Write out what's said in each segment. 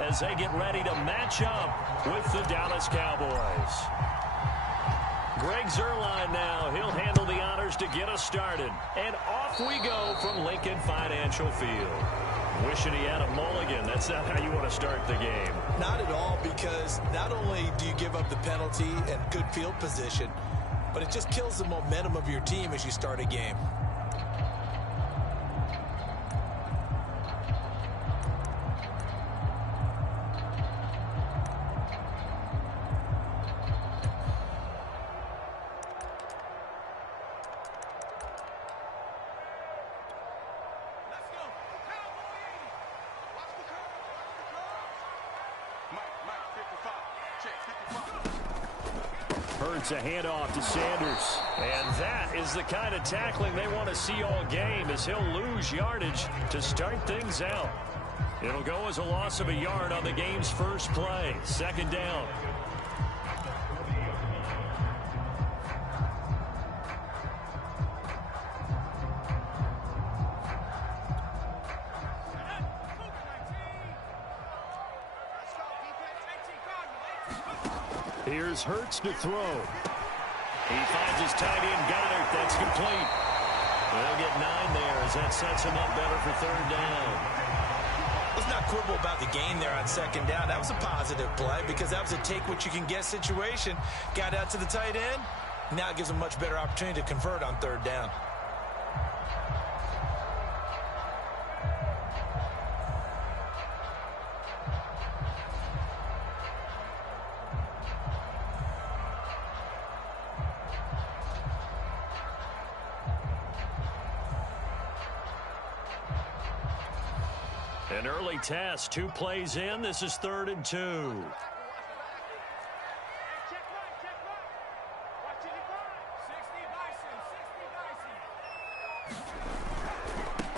as they get ready to match up with the Dallas Cowboys. Greg Zuerlein now. He'll handle the honors to get us started. And off we go from Lincoln Financial Field. Wishing he had a mulligan. That's not how you want to start the game. Not at all, because not only do you give up the penalty and good field position, but it just kills the momentum of your team as you start a game. Hurts a handoff to Sanders. And that is the kind of tackling they want to see all game, as he'll lose yardage to start things out. It'll go as a loss of a yard on the game's first play. Second down. Here's Hurts to throw. He finds his tight end, Goddard. That's complete. They'll get 9 there as that sets him up better for third down. Let's not quibble about the gain there on second down. That was a positive play because that was a take-what-you-can-get situation. Got out to the tight end. Now it gives him a much better opportunity to convert on third down. An early test, 2 plays in. This is 3rd and 2.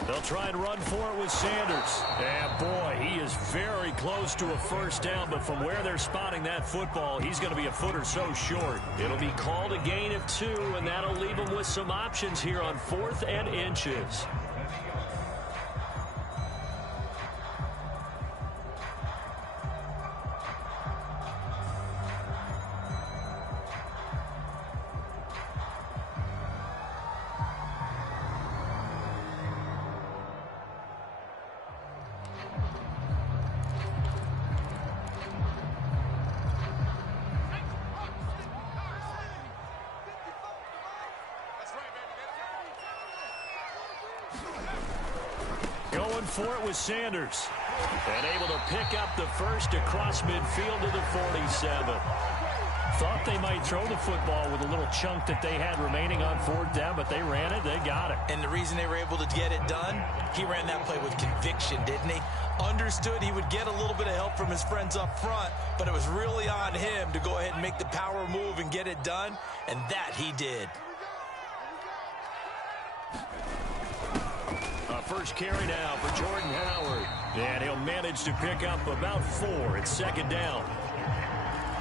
They'll try and run for it with Sanders. And boy, he is very close to a first down, but from where they're spotting that football, he's going to be a foot or so short. It'll be called a gain of 2, and that'll leave him with some options here on 4th and inches. For it was Sanders, and able to pick up the first across midfield to the 47. Thought they might throw the football with a little chunk that they had remaining on 4th down, but they ran it, they got it. And the reason they were able to get it done, he ran that play with conviction, didn't he? Understood he would get a little bit of help from his friends up front, but it was really on him to go ahead and make the power move and get it done, and that he did. First carry now for Jordan Howard. And he'll manage to pick up about 4. It's 2nd down.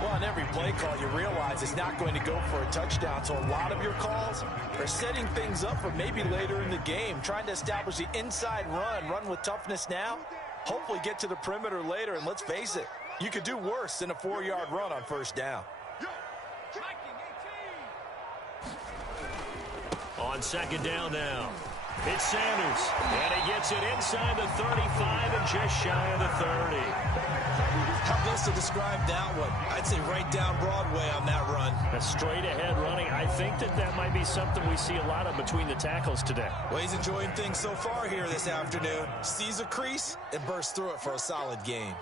Well, on every play call, you realize it's not going to go for a touchdown. So a lot of your calls are setting things up for maybe later in the game, trying to establish the inside run with toughness now, hopefully get to the perimeter later. And let's face it, you could do worse than a 4-yard run on first down. On 2nd down now. It's Sanders, and he gets it inside the 35 and just shy of the 30. How best to describe that one? I'd say right down Broadway on that run. A straight-ahead running. I think that might be something we see a lot of between the tackles today. Well, he's enjoying things so far here this afternoon. Sees a crease and bursts through it for a solid gain.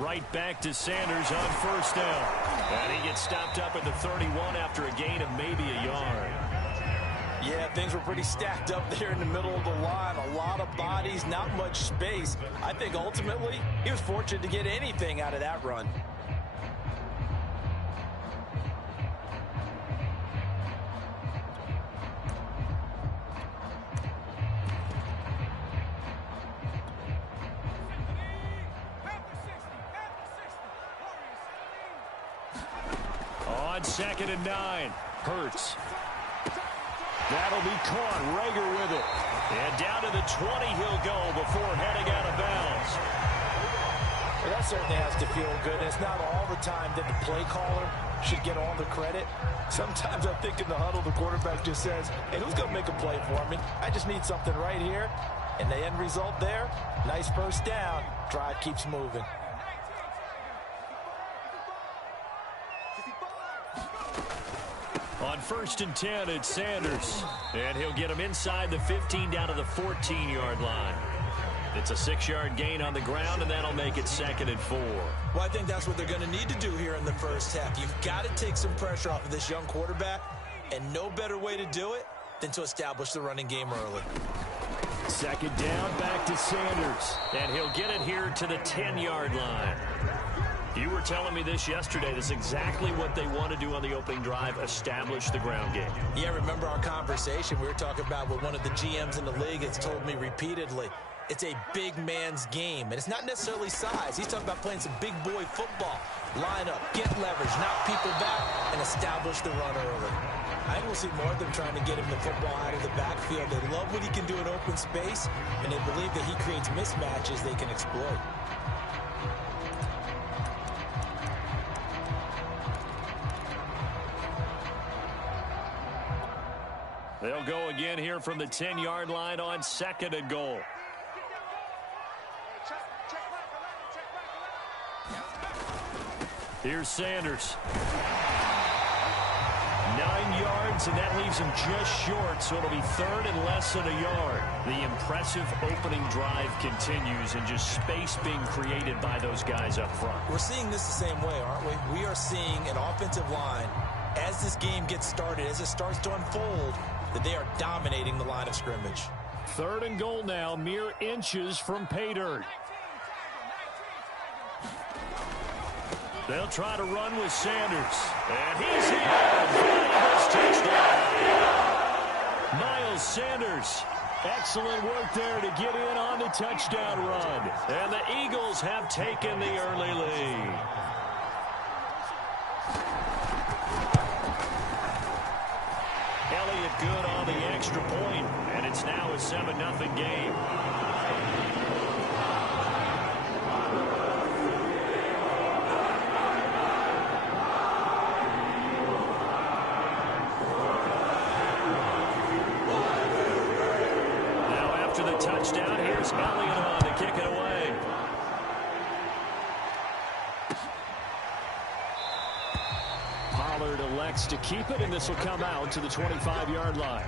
Right back to Sanders on first down. And he gets stopped up at the 31 after a gain of maybe a yard. Yeah, things were pretty stacked up there in the middle of the line. A lot of bodies, not much space. I think ultimately he was fortunate to get anything out of that run. on 2nd and 9. Hurts. That'll be caught. Rager with it. And down to the 20 he'll go before heading out of bounds. Well, that certainly has to feel good. It's not all the time that the play caller should get all the credit. Sometimes I think in the huddle, the quarterback just says, hey, who's going to make a play for me? I just need something right here. And the end result there, nice first down. Drive keeps moving. On 1st and 10, it's Sanders. And he'll get him inside the 15 down to the 14-yard line. It's a 6-yard gain on the ground, and that'll make it 2nd and 4. Well, I think that's what they're going to need to do here in the first half. You've got to take some pressure off of this young quarterback, and no better way to do it than to establish the running game early. 2nd down, back to Sanders. And he'll get it here to the 10-yard line. You were telling me this yesterday. This is exactly what they want to do on the opening drive, establish the ground game. Yeah, remember our conversation. We were talking about what one of the GMs in the league has told me repeatedly. It's a big man's game, and it's not necessarily size. He's talking about playing some big boy football. Line up, get leverage, knock people back, and establish the run early. I think we'll see more of them trying to get him the football out of the backfield. They love what he can do in open space, and they believe that he creates mismatches they can exploit. They'll go again here from the 10-yard line on 2nd and goal. Here's Sanders. 9 yards, and that leaves him just short, so it'll be 3rd and less than a yard. The impressive opening drive continues, and just space being created by those guys up front. We're seeing this the same way, aren't we? We are seeing an offensive line, as this game gets started, as it starts to unfold, that they are dominating the line of scrimmage. 3rd and goal now, mere inches from pay dirt. They'll try to run with Sanders. And he's in. Valuable touchdown. Miles Sanders. Excellent work there to get in on the touchdown run. And the Eagles have taken the early lead. Elliott good on the extra point, and it's now a 7-0 game. Now after the touchdown, here's Elliott on to kick it away. Pollard elects to keep it, and this will come out to the 25-yard line.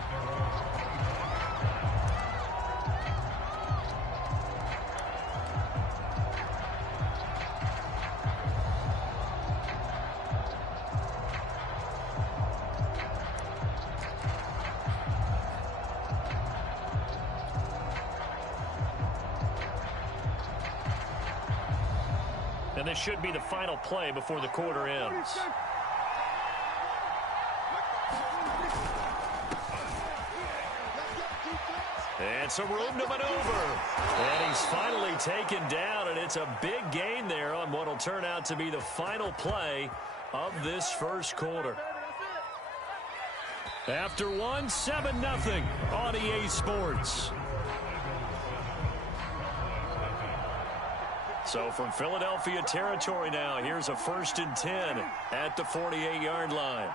And this should be the final play before the quarter ends. And some room to maneuver. And he's finally taken down, and it's a big gain there on what will turn out to be the final play of this first quarter. After one, 7-0 on EA Sports. So from Philadelphia territory now, here's a 1st and 10 at the 48-yard line.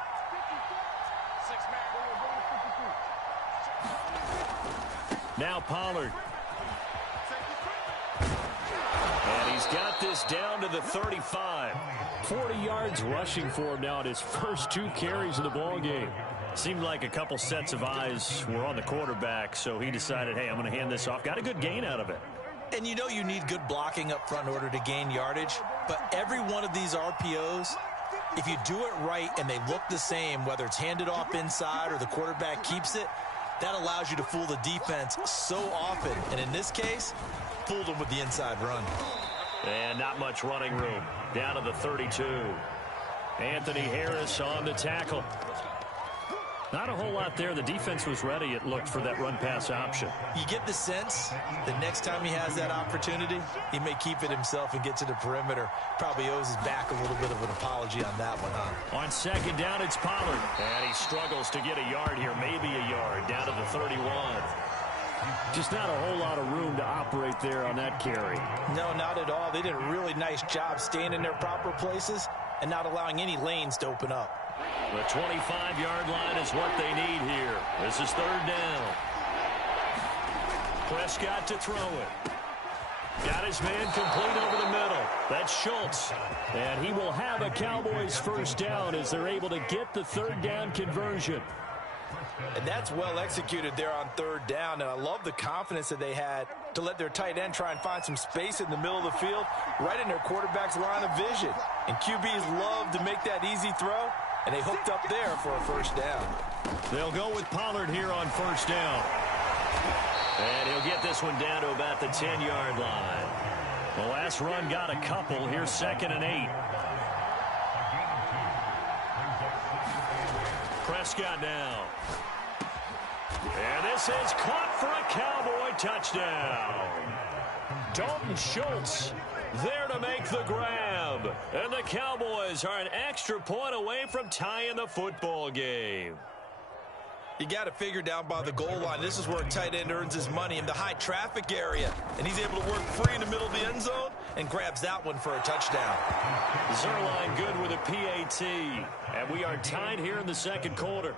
Now Pollard. And he's got this down to the 35. 40 yards rushing for him now at his first 2 carries of the ball game. Seemed like a couple sets of eyes were on the quarterback, so he decided, hey, I'm going to hand this off. Got a good gain out of it. And you know you need good blocking up front in order to gain yardage, but every one of these RPOs, if you do it right and they look the same, whether it's handed off inside or the quarterback keeps it, that allows you to fool the defense so often. And in this case, fooled them with the inside run. And not much running room. Down to the 32. Anthony Harris on the tackle. Not a whole lot there. The defense was ready, it looked, for that run-pass option. You get the sense that next time he has that opportunity, he may keep it himself and get to the perimeter. Probably owes his back a little bit of an apology on that one, huh? On second down, it's Pollard. And he struggles to get a yard here, maybe a yard, down to the 31. Just not a whole lot of room to operate there on that carry. No, not at all. They did a really nice job staying in their proper places and not allowing any lanes to open up. The 25-yard line is what they need here. This is third down. Prescott to throw it. Got his man complete over the middle. That's Schultz. And he will have a Cowboys first down as they're able to get the third down conversion. And that's well executed there on third down. And I love the confidence that they had to let their tight end try and find some space in the middle of the field, right in their quarterback's line of vision. And QBs love to make that easy throw, and they hooked up there for a first down. They'll go with Pollard here on first down. And he'll get this one down to about the 10-yard line. The last run got a couple. Here's 2nd and 8. Prescott now. And this is caught for a Cowboy touchdown. Dalton Schultz there to make the grab. And the Cowboys are an extra point away from tying the football game. You got to figure down by the goal line. This is where a tight end earns his money, in the high traffic area. And he's able to work free in the middle of the end zone and grabs that one for a touchdown. Zerline good with a PAT. And we are tied here in the second quarter.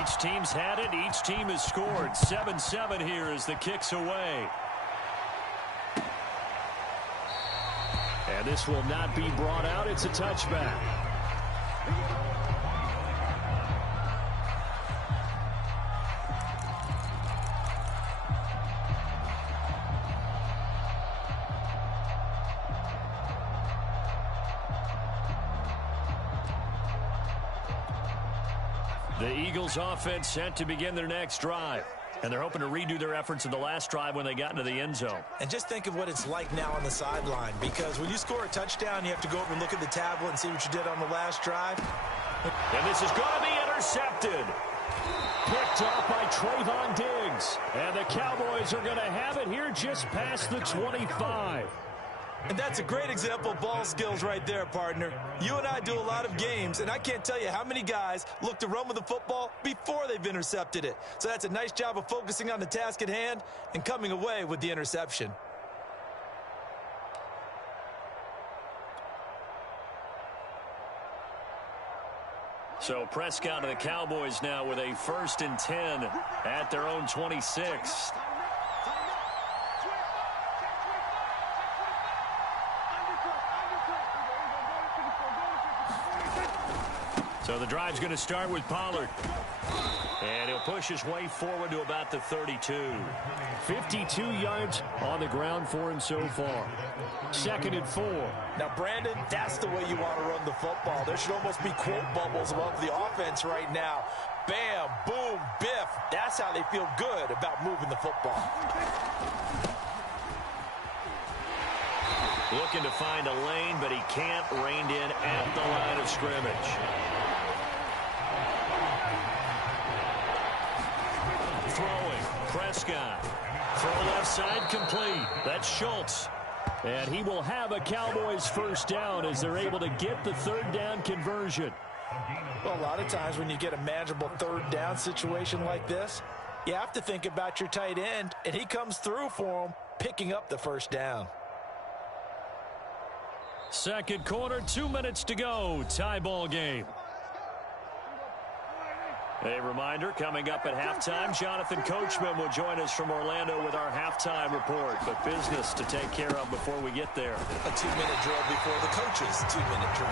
Each team's had it. Each team has scored. 7-7 here as the kick's away. And this will not be brought out. It's a touchback. The Eagles offense set to begin their next drive. And they're hoping to redo their efforts in the last drive when they got into the end zone. And just think of what it's like now on the sideline, because when you score a touchdown, you have to go over and look at the tablet and see what you did on the last drive. And this is going to be intercepted. Picked up by Trayvon Diggs. And the Cowboys are going to have it here just past the 25. And that's a great example of ball skills right there, partner. You and I do a lot of games, and I can't tell you how many guys look to run with the football before they've intercepted it. So that's a nice job of focusing on the task at hand and coming away with the interception. So Prescott of the Cowboys now with a 1st and 10 at their own 26. So the drive's going to start with Pollard. And he'll push his way forward to about the 32. 52 yards on the ground for him so far. 2nd and 4. Now, Brandon, that's the way you want to run the football. There should almost be quote bubbles above the offense right now. Bam, boom, biff. That's how they feel good about moving the football. Looking to find a lane, but he can't. Reined in at the line of scrimmage. Throwing, Prescott. Throw left side complete. That's Schultz. And he will have a Cowboys first down as they're able to get the third down conversion. Well, a lot of times when you get a manageable third down situation like this, you have to think about your tight end, and he comes through for him, picking up the first down. Second quarter, 2 minutes to go. Tie ball game. A reminder, coming up at halftime, Jonathan Coachman will join us from Orlando with our halftime report. But business to take care of before we get there. A 2-minute drill before the coach's 2-minute drill.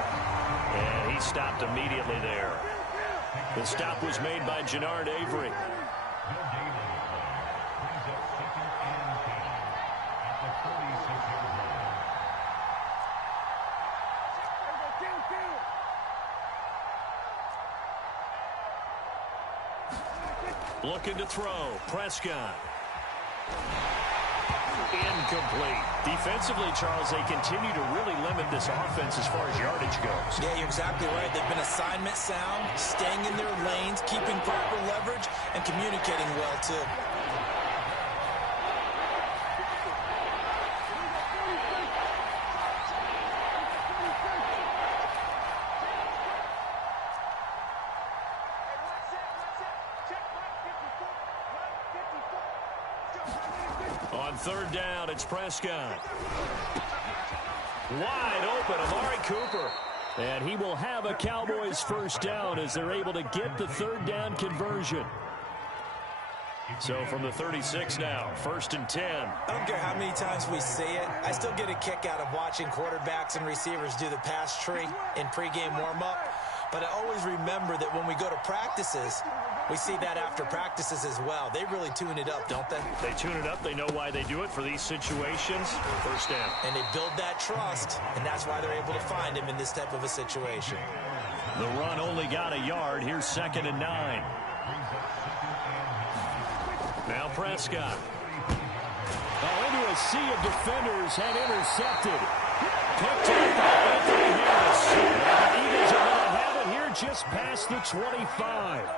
And he stopped immediately there. The stop was made by Jannard Avery. Looking to throw. Prescott. Incomplete. Defensively, Charles, they continue to really limit this offense as far as yardage goes. Yeah, you're exactly right. They've been assignment sound, staying in their lanes, keeping proper leverage, and communicating well, too. On third down, it's Prescott. Wide open, Amari Cooper. And he will have a Cowboys first down as they're able to get the third down conversion. So from the 36 now, 1st and 10. I don't care how many times we see it. I still get a kick out of watching quarterbacks and receivers do the pass tree in pregame warm-up. But I always remember that when we go to practices, we see that after practices as well. They really tune it up, don't they? They tune it up. They know why they do it for these situations. First down. And they build that trust, and that's why they're able to find him in this type of a situation. The run only got a yard. Here's 2nd and 9. Now Prescott. Oh, into a sea of defenders and intercepted. Picked up by Anthony Harris. The Eagles are going to have it here just past the 25.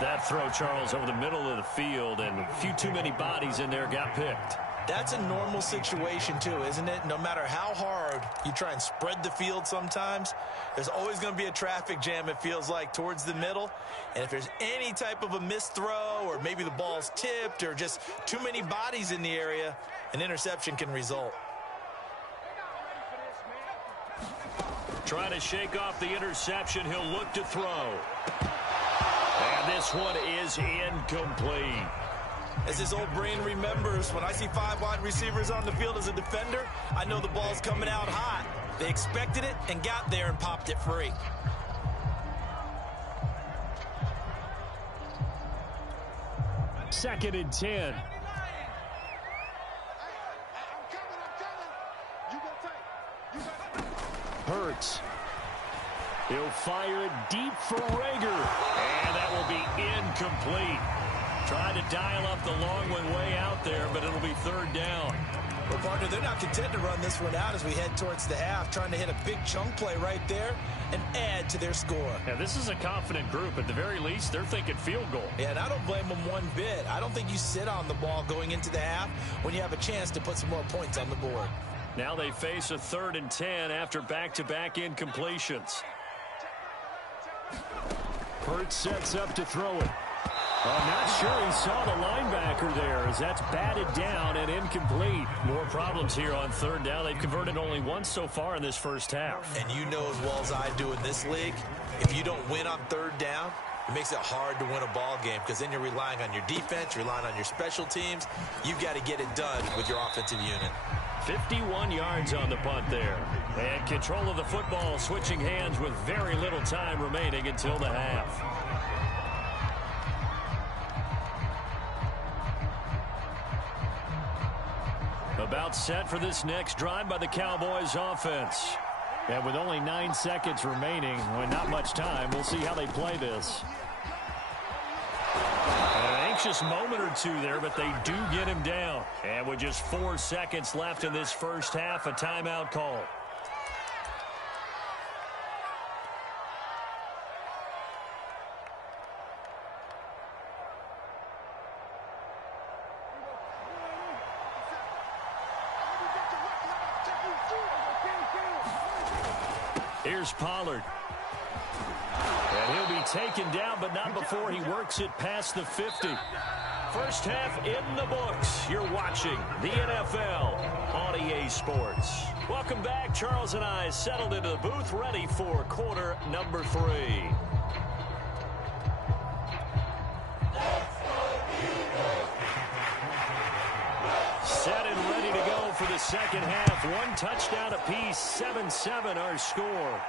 That throw, Charles, over the middle of the field, and a few too many bodies in there got picked. That's a normal situation, too, isn't it? No matter how hard you try and spread the field sometimes, there's always going to be a traffic jam, it feels like, towards the middle. And if there's any type of a missed throw, or maybe the ball's tipped, or just too many bodies in the area, an interception can result. Trying to shake off the interception. He'll look to throw. And this one is incomplete. As his old brain remembers, when I see 5 wide receivers on the field as a defender, I know the ball's coming out hot. They expected it and got there and popped it free. Second and 10. Hurts. He'll fire it deep for Rager. And that will be incomplete. Trying to dial up the long one way out there, but it'll be 3rd down. Well, partner, they're not content to run this one out as we head towards the half, trying to hit a big chunk play right there and add to their score. Yeah, this is a confident group. At the very least, they're thinking field goal. Yeah, and I don't blame them one bit. I don't think you sit on the ball going into the half when you have a chance to put some more points on the board. Now they face a 3rd and 10 after back-to-back incompletions. Hurts sets up to throw it. I'm not sure he saw the linebacker there as that's batted down and incomplete. More problems here on 3rd down. They've converted only once so far in this first half. And you know as well as I do in this league, if you don't win on 3rd down, it makes it hard to win a ball game because then you're relying on your defense, relying on your special teams. You've got to get it done with your offensive unit. 51 yards on the punt there. And control of the football switching hands with very little time remaining until the half. About set for this next drive by the Cowboys offense. And with only 9 seconds remaining, with not much time, we'll see how they play this. An anxious moment or two there, but they do get him down. And with just 4 seconds left in this first half, a timeout call. Here's Pollard. And he'll be taken down, but not before he works it past the 50. First half in the books. You're watching the NFL on EA Sports. Welcome back. Charles and I settled into the booth, ready for quarter number 3. Set and ready to go for the second half. 1 touchdown apiece, 7-7 our score.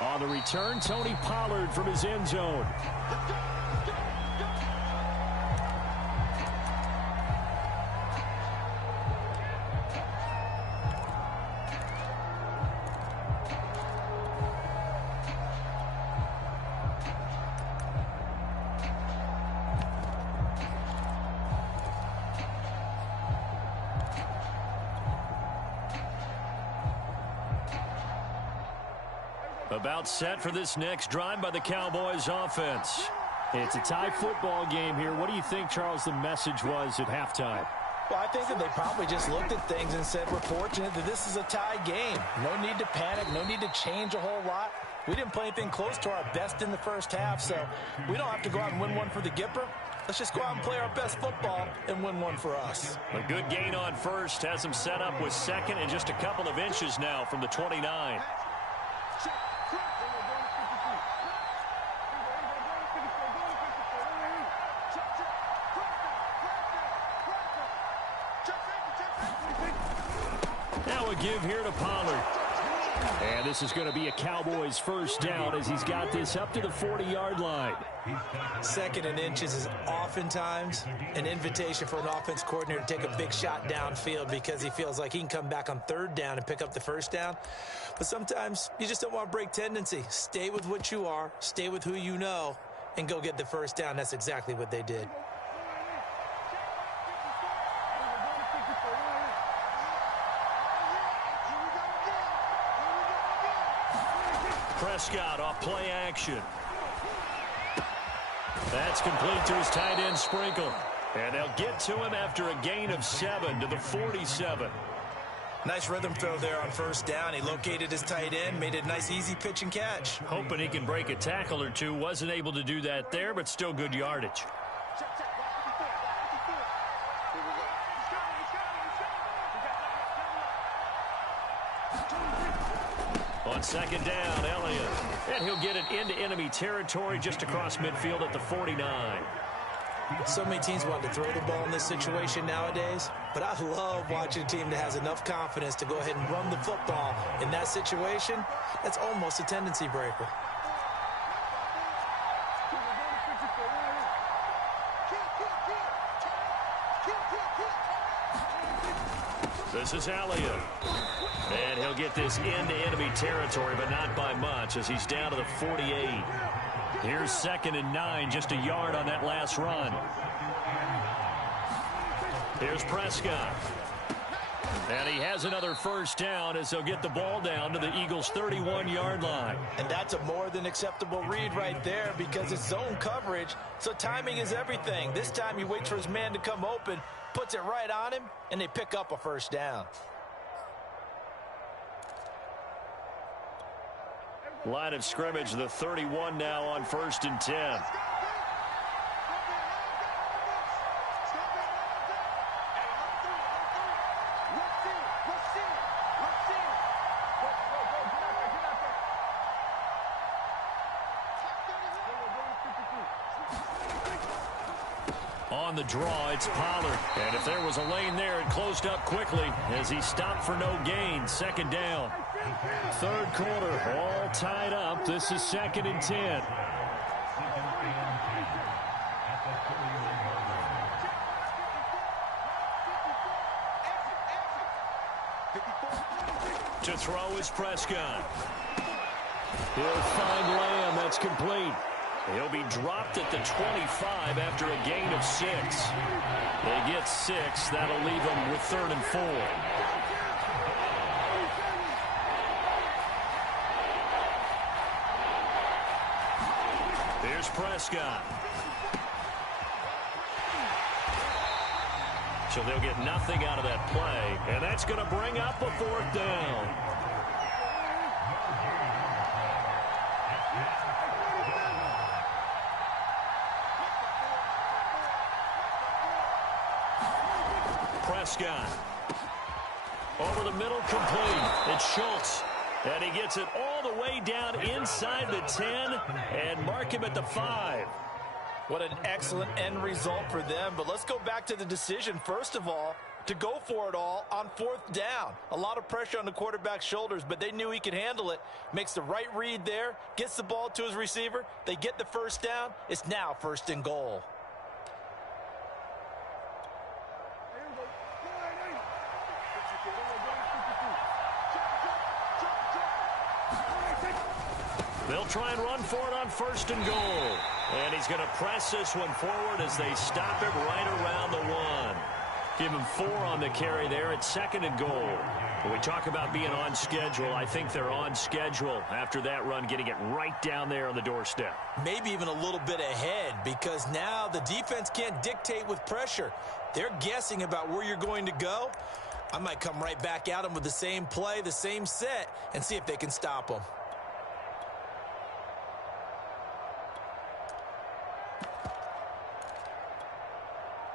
On the return, Tony Pollard from his end zone. About set for this next drive by the Cowboys offense. It's a tie football game here. What do you think, Charles, the message was at halftime? Well, I think that they probably just looked at things and said, we're fortunate that this is a tie game. No need to panic, no need to change a whole lot. We didn't play anything close to our best in the first half, so we don't have to go out and win one for the Gipper. Let's just go out and play our best football and win one for us. A good gain on first has him set up with second and just a couple of inches now from the 29. Now a give here to Pollard. And this is going to be a Cowboys first down as he's got this up to the 40-yard line. Second and inches is oftentimes an invitation for an offense coordinator to take a big shot downfield because he feels like he can come back on third down and pick up the first down. But sometimes you just don't want to break tendency. Stay with what you are, stay with who you know, and go get the first down. That's exactly what they did. Prescott off play action. That's complete to his tight end Sprinkle. And they'll get to him after a gain of 7 to the 47. Nice rhythm throw there on first down. He located his tight end, made it a nice easy pitch and catch. Hoping he can break a tackle or two. Wasn't able to do that there, but still good yardage. On second down, Elliott. And he'll get it into enemy territory just across midfield at the 49. So many teams want to throw the ball in this situation nowadays, but I love watching a team that has enough confidence to go ahead and run the football in that situation. That's almost a tendency breaker. This is Elliott. And he'll get this into enemy territory, but not by much as he's down to the 48. Here's 2nd and 9, just a yard on that last run. Here's Prescott. And he has another first down as they'll get the ball down to the Eagles' 31-yard line. And that's a more than acceptable read right there because it's zone coverage, so timing is everything. This time he waits for his man to come open, puts it right on him, and they pick up a first down. Line of scrimmage, the 31 now on 1st and 10. On the draw, it's Pollard. And if there was a lane there, it closed up quickly as he stopped for no gain. 2nd down. 3rd quarter, all tied up. This is 2nd and 10. To throw is Prescott. He'll find Lamb. That's complete. He'll be dropped at the 25 after a gain of 6. They get 6. That'll leave them with 3rd and 4. Here's Prescott. So they'll get nothing out of that play, and that's going to bring up a 4th down. Prescott. Over the middle, complete. It's Schultz. And he gets it all the way down inside the 10 and mark him at the 5. What an excellent end result for them. But let's go back to the decision, first of all, to go for it all on 4th down. A lot of pressure on the quarterback's shoulders, but they knew he could handle it. Makes the right read there, gets the ball to his receiver. They get the first down. It's now 1st and goal. They'll try and run for it on 1st and goal. And he's going to press this one forward as they stop it right around the 1. Give him 4 on the carry there at 2nd and goal. When we talk about being on schedule, I think they're on schedule after that run, getting it right down there on the doorstep. Maybe even a little bit ahead, because now the defense can't dictate with pressure. They're guessing about where you're going to go. I might come right back at them with the same play, the same set, and see if they can stop them.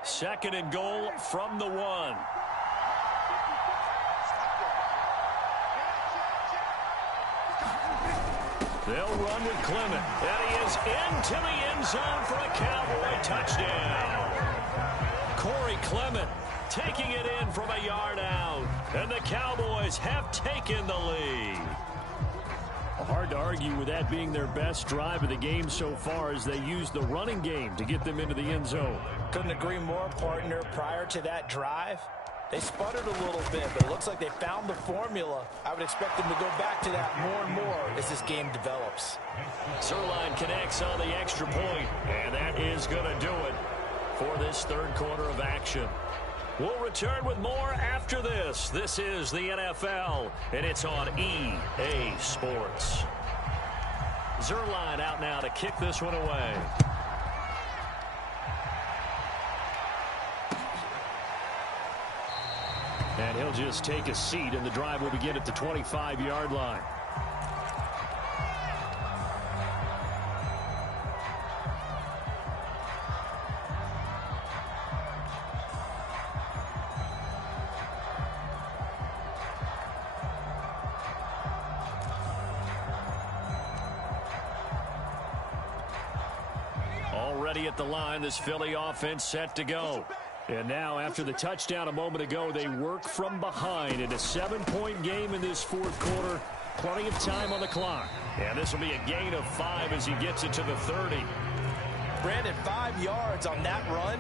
Second and goal from the 1. They'll run with Clement. And he is into the end zone for a Cowboy touchdown. Corey Clement taking it in from a yard out. And the Cowboys have taken the lead. Hard to argue with that being their best drive of the game so far, as they used the running game to get them into the end zone. Couldn't agree more, partner. Prior to that drive, they sputtered a little bit, but it looks like they found the formula. I would expect them to go back to that more and more as this game develops. Zerline connects on the extra point, and that is going to do it for this third quarter of action. We'll return with more after this. This is the NFL, and it's on EA Sports. Zerline out now to kick this one away. And he'll just take a seat, and the drive will begin at the 25-yard line. Already at the line, this Philly offense set to go. And now, after the touchdown a moment ago, they work from behind in a 7-point game in this fourth quarter. Plenty of time on the clock. And this will be a gain of 5 as he gets it to the 30. Brandon, 5 yards on that run.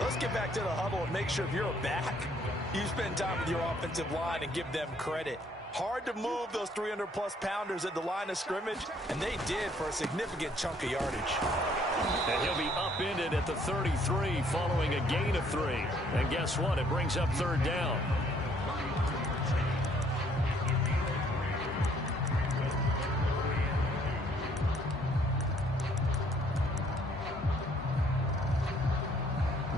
Let's get back to the huddle and make sure if you're a back, you spend time with your offensive line and give them credit. Hard to move those 300-plus pounders at the line of scrimmage, and they did for a significant chunk of yardage. And he'll be upended at the 33 following a gain of 3. And guess what? It brings up third down.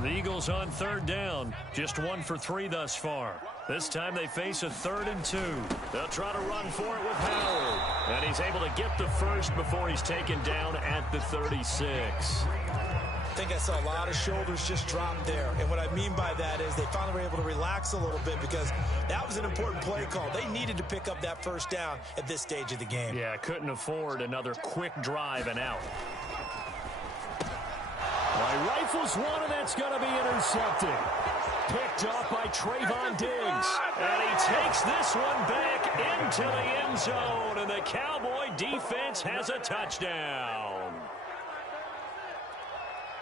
The Eagles on third down. Just 1 for 3 thus far. This time they face a 3rd and 2. They'll try to run for it with Howard. And he's able to get the first before he's taken down at the 36. I think I saw a lot of shoulders just drop there. And what I mean by that is they finally were able to relax a little bit, because that was an important play call. They needed to pick up that first down at this stage of the game. Yeah, couldn't afford another quick drive and out. Rifles one, and that's going to be intercepted. Picked off by Trayvon Diggs. And he takes this one back into the end zone, and the Cowboy defense has a touchdown.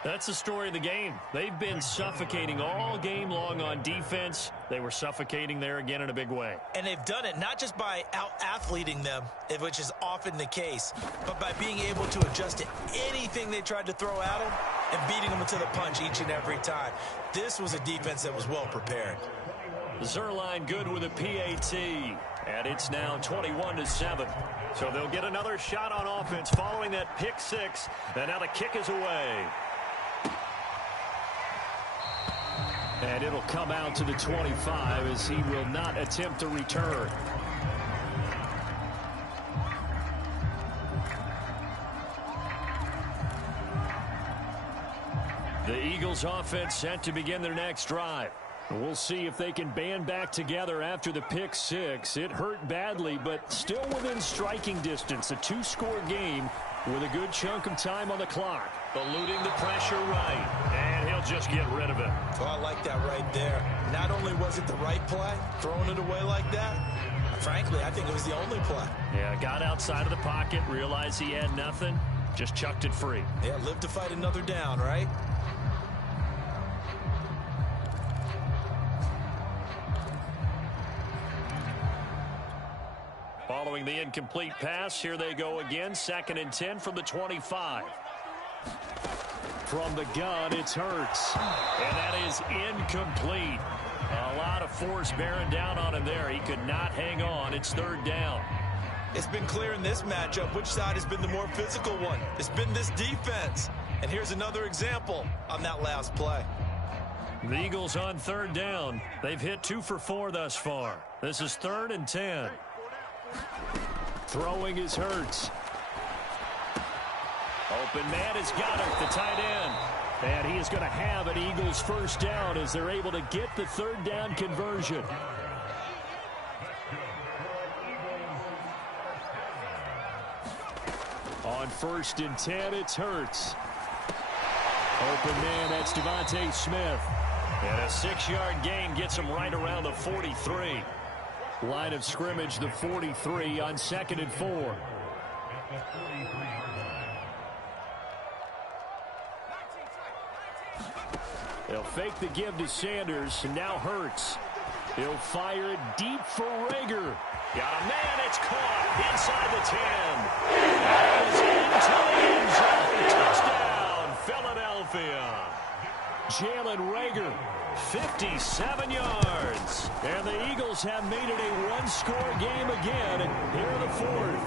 That's the story of the game. They've been suffocating all game long on defense. They were suffocating there again in a big way. And they've done it not just by out-athleting them, which is often the case, but by being able to adjust to anything they tried to throw at them and beating them to the punch each and every time. This was a defense that was well prepared. Zerline good with a PAT, and it's now 21-7. So they'll get another shot on offense following that pick 6, and now the kick is away. And it'll come out to the 25 as he will not attempt to return. The Eagles offense set to begin their next drive. We'll see if they can band back together after the pick 6. It hurt badly, but still within striking distance. A 2-score game with a good chunk of time on the clock. Eluding the pressure right, and he'll just get rid of it. Oh, I like that right there. Not only was it the right play, throwing it away like that, frankly, I think it was the only play. Yeah, got outside of the pocket, realized he had nothing, just chucked it free. Yeah, live to fight another down, right? Following the incomplete pass, here they go again. 2nd and 10 from the 25. From the gun, it's Hurts. And that is incomplete. A lot of force bearing down on him there. He could not hang on. It's third down. It's been clear in this matchup which side has been the more physical one. It's been this defense. And here's another example on that last play. The Eagles on third down. They've hit 2 for 4 thus far. This is 3rd and 10. Throwing is Hurts. Open man is Goddard, the tight end. And he is going to have an Eagles first down as they're able to get the third down conversion. On 1st and 10, it's Hurts. Open man, that's Devontae Smith. And a 6-yard gain gets him right around the 43. Line of scrimmage, the 43 on 2nd and 4. They'll fake the give to Sanders, and now Hurts. He'll fire it deep for Rager. Got a man, it's caught inside the 10. That is into the end zone. Touchdown, Philadelphia. Jalen Rager, 57 yards. And the Eagles have made it a one-score game again here in the 4th.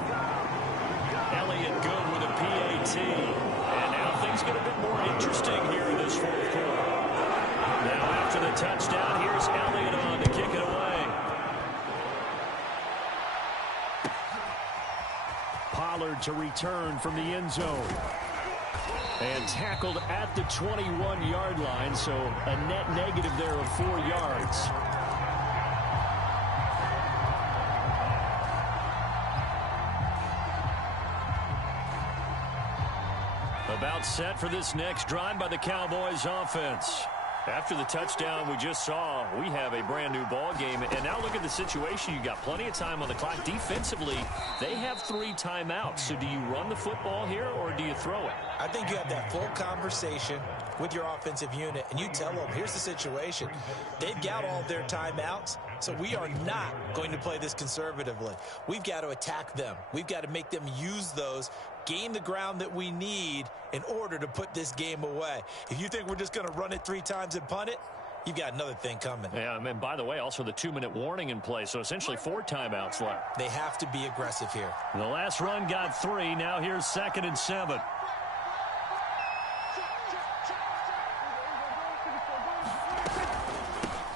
Elliott good with a PAT. And now things get a bit more interesting here in this 4th quarter. Now after the touchdown, here's Elliott on to kick it away. Pollard to return from the end zone. And tackled at the 21-yard line, so a net negative there of 4 yards. About set for this next drive by the Cowboys offense. After the touchdown we just saw, we have a brand new ball game. And now look at the situation. You got plenty of time on the clock. Defensively, they have 3 timeouts. So do you run the football here or do you throw it? I think you have that full conversation with your offensive unit, and you tell them, here's the situation. They've got all their timeouts, so we are not going to play this conservatively. We've got to attack them. We've got to make them use those, gain the ground that we need in order to put this game away. If you think we're just going to run it 3 times and punt it, you've got another thing coming. Yeah, and by the way, also the 2-minute warning in play, so essentially 4 timeouts left. They have to be aggressive here. The last run got 3. Now here's 2nd and 7.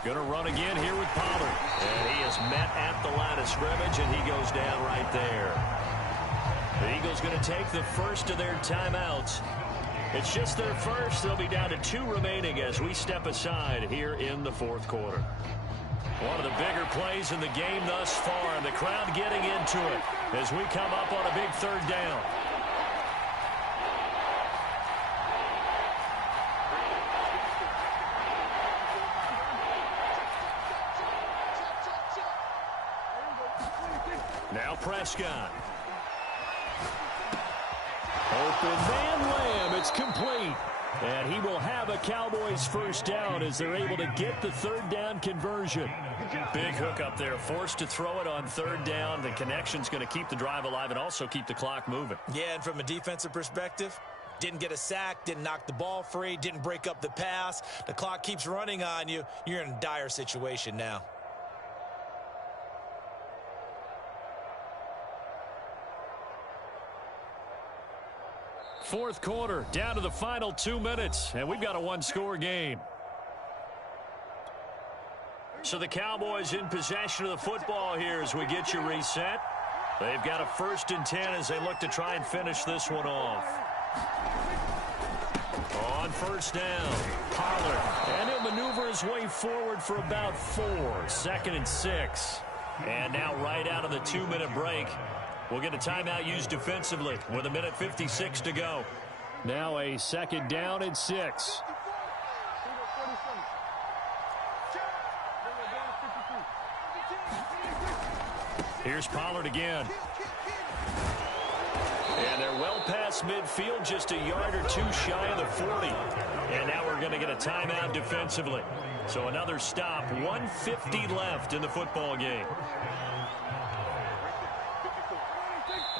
Going to run again here with Pollard. And he is met at the line of scrimmage, and he goes down right there. The Eagles going to take the first of their timeouts. It's just their first. They'll be down to 2 remaining as we step aside here in the 4th quarter. One of the bigger plays in the game thus far, and the crowd getting into it as we come up on a big 3rd down. Now Prescott. Open man Lamb. It's complete. And he will have a Cowboys first down as they're able to get the 3rd down conversion. Big hook up there. Forced to throw it on 3rd down. The connection's going to keep the drive alive and also keep the clock moving. Yeah, and from a defensive perspective, didn't get a sack, didn't knock the ball free, didn't break up the pass. The clock keeps running on you. You're in a dire situation now. Fourth quarter, down to the final 2 minutes, and we've got a one-score game. So the Cowboys in possession of the football here as we get you reset. They've got a 1st and 10 as they look to try and finish this one off. On 1st down, Pollard, and he'll maneuver his way forward for about 4. 2nd and 6. And now right out of the 2-minute break, we'll get a timeout used defensively with 1:56 to go. Now a 2nd down and 6. Here's Pollard again. And they're well past midfield, just a yard or 2 shy of the 40. And now we're going to get a timeout defensively. So another stop, 1:50 left in the football game.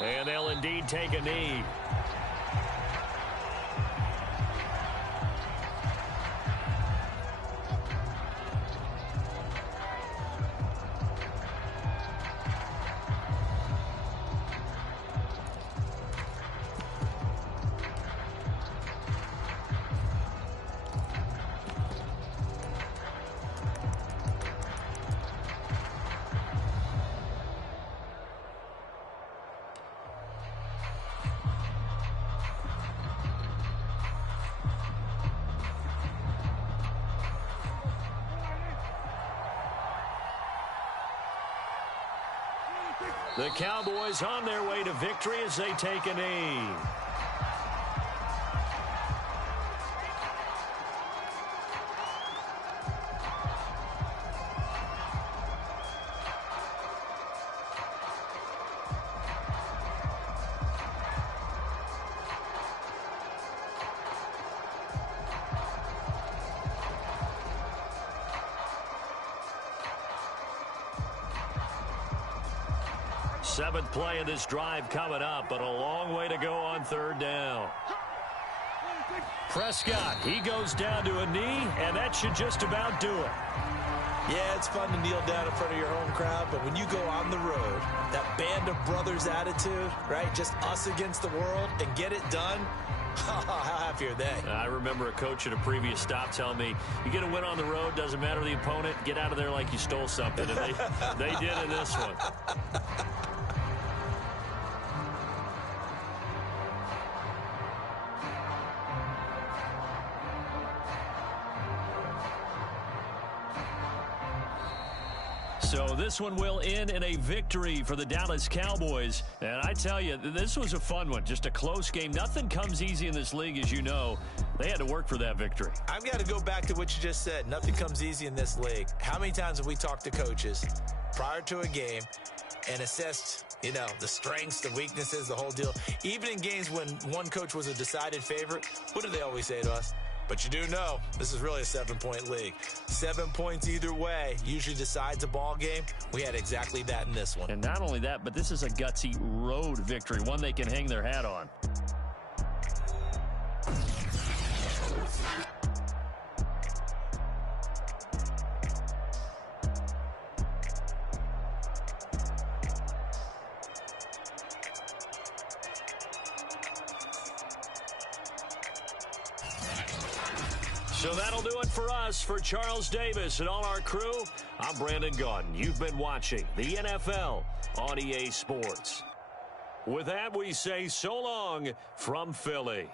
And they'll indeed take a knee. The Cowboys on their way to victory as they take a knee. Seventh play of this drive coming up, but a long way to go on third down. Prescott, he goes down to a knee, and that should just about do it. Yeah, it's fun to kneel down in front of your home crowd, but when you go on the road, that band of brothers attitude, right, just us against the world, and get it done, how happy are they? I remember a coach at a previous stop telling me, you get a win on the road, doesn't matter the opponent, get out of there like you stole something, and they did in this one. So this one will end in a victory for the Dallas Cowboys. And I tell you, this was a fun one. Just a close game. Nothing comes easy in this league, as you know. They had to work for that victory. I've got to go back to what you just said. Nothing comes easy in this league. How many times have we talked to coaches prior to a game and assessed, you know, the strengths, the weaknesses, the whole deal? Even in games when one coach was a decided favorite, what do they always say to us? But you do know, this is really a 7-point league. 7 points either way usually decides a ball game. We had exactly that in this one. And not only that, but this is a gutsy road victory, one they can hang their hat on. So that'll do it for us. For Charles Davis and all our crew, I'm Brandon Gaudin. You've been watching the NFL on EA Sports. With that, we say so long from Philly.